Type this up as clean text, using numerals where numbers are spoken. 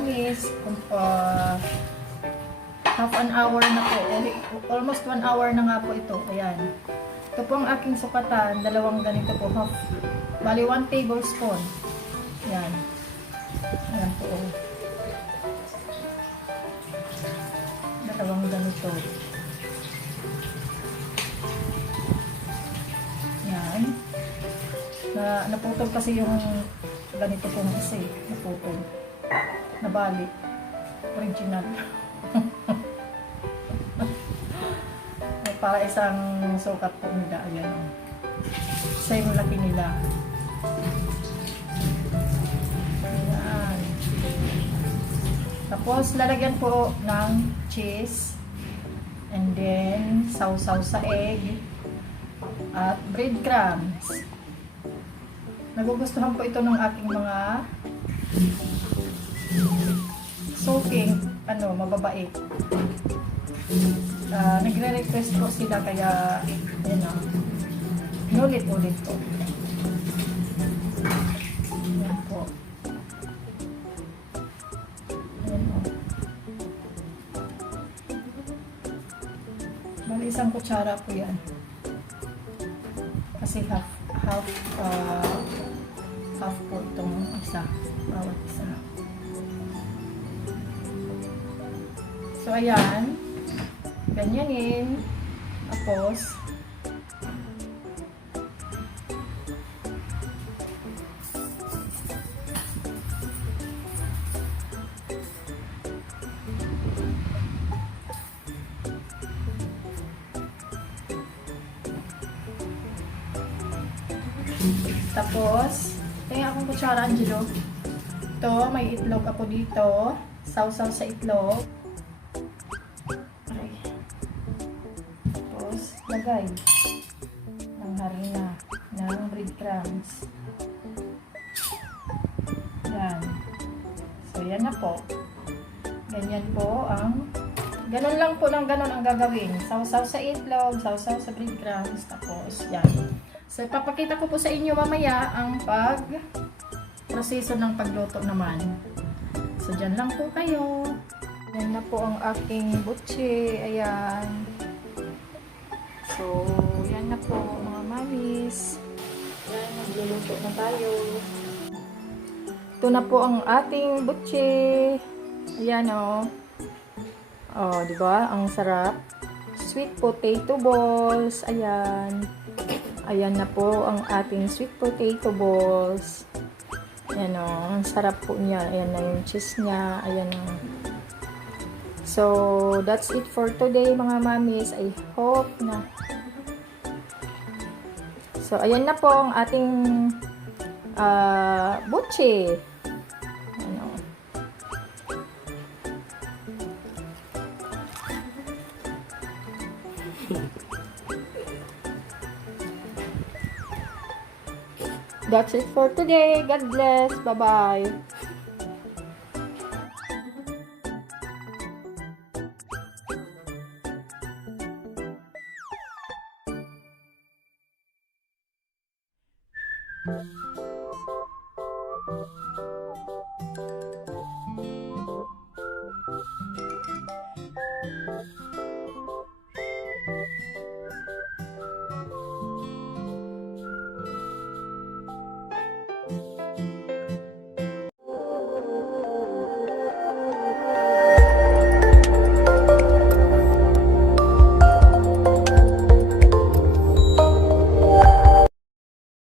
mamis. Half an hour na po. Almost 1 hour na nga po ito. Ayan. Ito po ang aking sukatan. Dalawang ganito po. Bali 1 tablespoon. Ayan. Ayan po. Dalawang ganito. Ayan. Naputol kasi yung ganito pong isa eh. Naputol. Nabali. Original. Para isang sukat po nila. Ayan. Isa yung laki nila. Ayan. Tapos, lalagyan po ng cheese. And then, sausaw sa egg. At breadcrumbs. Nagugustuhan po ito ng aking mga soaking, mababait. Nagre-request po sila kaya, inulit-ulit po. Yan po. Yan po. Bali, isang kutsara po yan. Kasi half po itong isa. Bawat isa. So, ayan. Ganyanin. Tapos, tingnan akong kutsara, Angelo. Ito, may itlog ako dito. Sausaw sa itlog. Okay. Tapos, lagay ng harina ng breadcrumbs. Yan. So, yan na po. Ganyan po ang ganun lang po ng ganun ang gagawin. Sausaw sa itlog, sausaw sa breadcrumbs. Tapos, yan. So, papakita ko po sa inyo mamaya ang proseso ng pagluto naman. So, dyan lang po kayo. Yan na po ang aking butche. Ayan. So, yan na po mga mamis. Yan, magluluto na tayo. Ito na po ang ating butche. Ayan o. Oh, diba? Ang sarap. Sweet potato balls. Ayan. Ayan na po ang ating sweet potato balls. Ayan o. Ang sarap po niya. Ayan na yung cheese niya. Ayan o. So, that's it for today mga mamis. I hope na. So, ayan na po ang ating butche. Ayan o. That's it for today. God bless. Bye-bye.